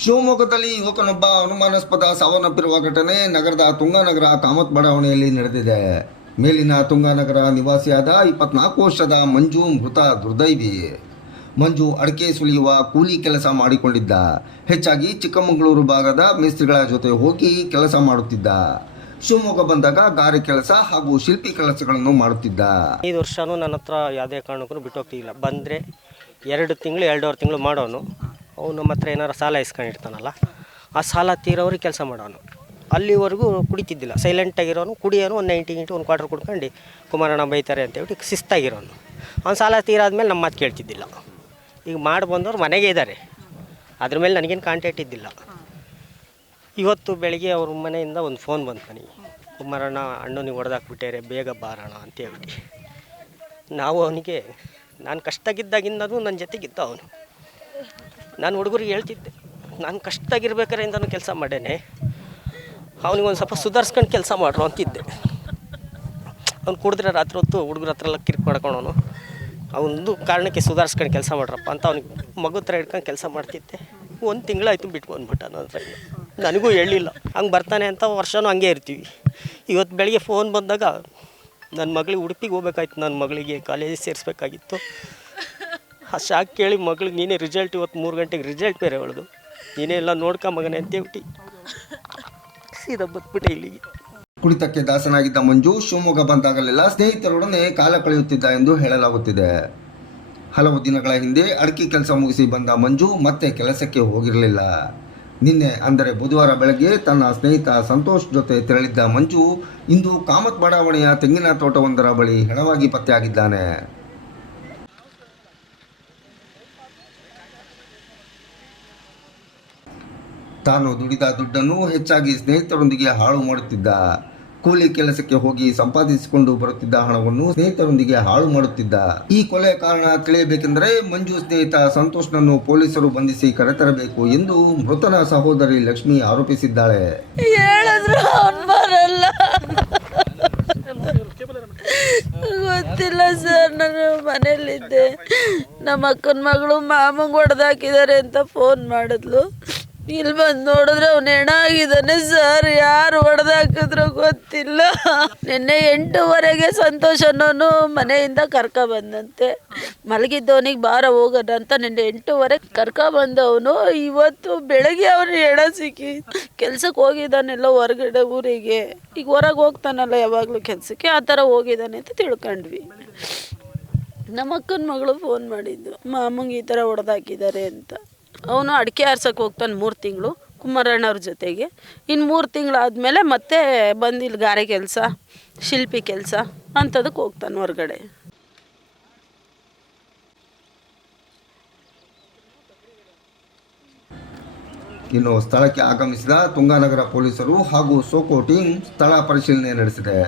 ಶಿವಮೊಗ್ಗದಲ್ಲಿ ಯುವಕನೊಬ್ಬ ಅನುಮಾನಾಸ್ಪದ ಸಾವನ್ನಪ್ಪಿರುವ ಘಟನೆ ನಗರದ ತುಂಗಾನಗರ ಕಾಮತ್ ಬಡಾವಣೆಯಲ್ಲಿ ನಡೆದಿದೆ. ಮೇಲಿನ ತುಂಗಾನಗರ ನಿವಾಸಿಯಾದ 24 ವರ್ಷದ ಮಂಜು ಮೃತ ದುರ್ದೈವಿ. ಮಂಜು ಅಡಿಕೆ ಸುಲಿಯುವ ಕೂಲಿ ಕೆಲಸ ಮಾಡಿಕೊಂಡಿದ್ದ. ಹೆಚ್ಚಾಗಿ ಚಿಕ್ಕಮಗಳೂರು ಭಾಗದ ಮೇಸ್ತ್ರಿಗಳ ಜೊತೆ ಹೋಗಿ ಕೆಲಸ ಮಾಡುತ್ತಿದ್ದ. ಶಿವಮೊಗ್ಗ ಬಂದಾಗ ಗಾರೆ ಕೆಲಸ ಹಾಗೂ ಶಿಲ್ಪಿ ಕೆಲಸಗಳನ್ನು ಮಾಡುತ್ತಿದ್ದ. 5 ವರ್ಷನೂ ನನ್ನ ಹತ್ರ ಯಾವುದೇ ಕಾರಣಕ್ಕೂ ಬಿಟ್ಟು ಹೋಗ್ತಿಲ್ಲ. ಬಂದರೆ 2 ತಿಂಗಳು 2.5 ತಿಂಗಳು ಮಾಡೋನು. ಅವನು ನಮ್ಮ ಹತ್ರ ಏನಾರು ಸಾಲ ಇಸ್ಕೊಂಡಿರ್ತಾನಲ್ಲ, ಆ ಸಾಲ ತೀರೋರಿಗೆ ಕೆಲಸ ಮಾಡೋನು. ಅಲ್ಲಿವರೆಗೂ ಕುಡಿತಿದ್ದಿಲ್ಲ, ಸೈಲೆಂಟಾಗಿರೋನು. ಕುಡಿಯೋನು ಒಂದು 90 ಗಂಟೆ ಒಂದು ಕ್ವಾರ್ಟರ್ ಕುಡ್ಕೊಂಡು ಕುಮಾರಣ್ಣ ಬೈತಾರೆ ಅಂತೇಳಿ ಶಿಸ್ತಾಗಿರೋನು. ಅವ್ನು ಸಾಲ ತೀರಾದ್ಮೇಲೆ ನಮ್ಮ ಮಾತು ಕೇಳ್ತಿದ್ದಿಲ್ಲ. ಈಗ ಮಾಡಿ ಬಂದವ್ರು ಮನೆಗೆ ಇದ್ದಾರೆ, ಅದ್ರ ಮೇಲೆ ನನಗೇನು ಕಾಂಟ್ಯಾಕ್ಟ್ ಇದ್ದಿಲ್ಲ. ಇವತ್ತು ಬೆಳಗ್ಗೆ ಅವ್ರ ಮನೆಯಿಂದ ಒಂದು ಫೋನ್ ಬಂತು ನನಗೆ, ಕುಮಾರಣ್ಣ ಅಣ್ಣನಿಗೆ ಹೊಡೆದಾಕ್ಬಿಟ್ಟೇರೆ, ಬೇಗ ಬಾರೋಣ ಅಂತ ಹೇಳ್ಬಿಟ್ಟು. ನಾವು ಅವನಿಗೆ, ನಾನು ಕಷ್ಟಾಗಿದ್ದಾಗಿಂದನೂ ನನ್ನ ಜೊತೆಗಿದ್ದ ಅವನು. ನಾನು ಹುಡುಗರಿಗೆ ಹೇಳ್ತಿದ್ದೆ, ನಾನು ಕಷ್ಟಾಗಿರ್ಬೇಕಾದ್ರಿಂದನೂ ಕೆಲಸ ಮಾಡೇನೆ, ಅವನಿಗೆ ಒಂದು ಸ್ವಲ್ಪ ಸುಧಾರಿಸ್ಕೊಂಡು ಕೆಲಸ ಮಾಡ್ರು ಅಂತಿದ್ದೆ. ಅವ್ನು ಕುಡಿದ್ರೆ ರಾತ್ರಿ ಹೊತ್ತು ಹುಡುಗರ ಹತ್ರ ಎಲ್ಲ ಕಿರ್ಕ್ ಮಾಡ್ಕೊಳೋನು. ಅವನದು ಕಾರಣಕ್ಕೆ ಸುಧಾರಿಸ್ಕೊಂಡು ಕೆಲಸ ಮಾಡ್ರಪ್ಪ ಅಂತ ಅವ್ನಿಗೆ ಮಗು ಹತ್ರ ಹಿಡ್ಕೊಂಡು ಕೆಲಸ ಮಾಡ್ತಿದ್ದೆ. 1 ತಿಂಗಳಾಯಿತು ಬಿಟ್ಟು ಬಂದ್ಬಿಟ್ಟ. ನನಗೂ ಹೇಳಿಲ್ಲ, ಹಂಗೆ ಬರ್ತಾನೆ ಅಂತ ವರ್ಷವೂ ಹಂಗೆ ಇರ್ತೀವಿ. ಇವತ್ತು ಬೆಳಗ್ಗೆ ಫೋನ್ ಬಂದಾಗ ನನ್ನ ಮಗಳಿಗೆ ಉಡುಪಿಗೆ ಹೋಗ್ಬೇಕಾಯ್ತು, ನನ್ನ ಮಗಳಿಗೆ ಕಾಲೇಜಿಗೆ ಸೇರಿಸ್ಬೇಕಾಗಿತ್ತು. ಆ ಶಾಕ್ ಕೇಳಿ ಮಗಳಿಗೆ, ನೀನೇ ರಿಸಲ್ಟ್ ಇವತ್ತು 3 ಗಂಟೆಗೆ ರಿಸಲ್ಟ್ ಬೇರೆ ಹೊಳ್ದು, ನೀನೇ ಎಲ್ಲ ನೋಡ್ಕ ಮಗನೇ ಅಂತೇಳ್ಬಿಟ್ಟು ಸೀದಾ ಬಂದ್ಬಿಟ್ಟೆ ಇಲ್ಲಿಗೆ. ಕುಡಿತಕ್ಕೆ ದಾಸನಾಗಿದ್ದ ಮಂಜು ಶಿವಮೊಗ್ಗ ಬಂದಾಗಲೆಲ್ಲ ಸ್ನೇಹಿತರೊಡನೆ ಕಾಲ ಕಳೆಯುತ್ತಿದ್ದ ಎಂದು ಹೇಳಲಾಗುತ್ತಿದೆ. ಹಲವು ದಿನಗಳ ಹಿಂದೆ ಅಡಿಕೆ ಕೆಲಸ ಮುಗಿಸಿ ಬಂದ ಮಂಜು ಮತ್ತೆ ಕೆಲಸಕ್ಕೆ ಹೋಗಿರಲಿಲ್ಲ. ನಿನ್ನೆ ಅಂದರೆ ಬುಧವಾರ ಬೆಳಗ್ಗೆ ತನ್ನ ಸ್ನೇಹಿತ ಸಂತೋಷ್ ಜೊತೆ ತೆರಳಿದ್ದ ಮಂಜು ಇಂದು ಕಾಮತ್ ಬಡಾವಣೆಯ ತೆಂಗಿನ ತೋಟವೊಂದರ ಬಳಿ ಹೆಣವಾಗಿ ಪತ್ತೆಯಾಗಿದ್ದಾನೆ. ತಾನು ದುಡಿದ ದುಡ್ಡನ್ನು ಹೆಚ್ಚಾಗಿ ಸ್ನೇಹಿತರೊಂದಿಗೆ ಹಾಳು ಮಾಡುತ್ತಿದ್ದ. ಕೂಲಿ ಕೆಲಸಕ್ಕೆ ಹೋಗಿ ಸಂಪಾದಿಸಿಕೊಂಡು ಬರುತ್ತಿದ್ದ ಹಣವನ್ನು ಸ್ನೇಹಿತರೊಂದಿಗೆ ಹಾಳು ಮಾಡುತ್ತಿದ್ದ. ಈ ಕೊಲೆಯ ಕಾರಣ ತಿಳಿಯಬೇಕೆಂದರೆ ಮಂಜು ಸ್ನೇಹಿತ ಸಂತೋಷ್ನನ್ನು ಪೊಲೀಸರು ಬಂಧಿಸಿ ಕರೆತರಬೇಕು ಎಂದು ಮೃತನ ಸಹೋದರಿ ಲಕ್ಷ್ಮಿ ಆರೋಪಿಸಿದ್ದಾಳೆ. ಗೊತ್ತಿಲ್ಲ ಸರ್, ನಾನು ಮನೇಲಿದ್ದೆ. ನಮ್ಮ ಅಕ್ಕನ ಮಗಳು ಮಾಮಂಗೆ ಹೊಡೆದಾಕಿದ್ದಾರೆ ಅಂತ ಫೋನ್ ಮಾಡಿದ್ಲು. ಇಲ್ಲಿ ಬಂದು ನೋಡಿದ್ರೆ ಅವ್ನು ಹೆಣ ಆಗಿದ್ದಾನೆ ಸರ್. ಯಾರು ಹೊಡೆದಾಕಿದ್ರು ಗೊತ್ತಿಲ್ಲ. ನಿನ್ನೆ 8:15 ಸಂತೋಷ್ ಅನ್ನೋನು ಮನೆಯಿಂದ ಬಂದಂತೆ. ಮಲಗಿದ್ದವನಿಗೆ ಬಾರ ಹೋಗೋಣ ಅಂತ ನಿನ್ನೆ 8:15 ಬಂದವನು. ಇವತ್ತು ಬೆಳಗ್ಗೆ ಅವನು ಹೆಣ ಸಿಕ್ಕಿ ಕೆಲ್ಸಕ್ಕೆ ಹೋಗಿದ್ದಾನೆಲ್ಲ ಹೊರಗಡೆ ಊರಿಗೆ. ಈಗ ಹೊರಗೆ ಹೋಗ್ತಾನಲ್ಲ ಯಾವಾಗಲೂ ಕೆಲಸಕ್ಕೆ, ಆ ಥರ ಹೋಗಿದ್ದಾನೆ ಅಂತ ತಿಳ್ಕೊಂಡ್ವಿ. ನಮ್ಮ ಅಕ್ಕನ ಮಗಳು ಫೋನ್ ಮಾಡಿದ್ದು, ಮಾಮಂಗೆ ಈ ಥರ ಹೊಡೆದಾಕಿದ್ದಾರೆ ಅಂತ. ಅವನು ಅಡಿಕೆ ಆರ್ಸಕ್ಕೆ ಹೋಗ್ತಾನೆ 3 ತಿಂಗಳು ಕುಮಾರಣ್ಣವ್ರ ಜೊತೆಗೆ. ಇನ್ನು 3 ತಿಂಗಳಾದಮೇಲೆ ಮತ್ತೆ ಬಂದು ಇಲ್ಲಿ ಗಾರೆ ಕೆಲಸ, ಶಿಲ್ಪಿ ಕೆಲಸ ಅಂಥದಕ್ಕೆ ಹೋಗ್ತಾನೆ ಹೊರಗಡೆ. ಇನ್ನು ಸ್ಥಳಕ್ಕೆ ಆಗಮಿಸಿದ ತುಂಗಾನಗರ ಪೊಲೀಸರು ಹಾಗೂ ಸೋಕೋ ಟೀಮ್ ಸ್ಥಳ ಪರಿಶೀಲನೆ ನಡೆಸಿದೆ.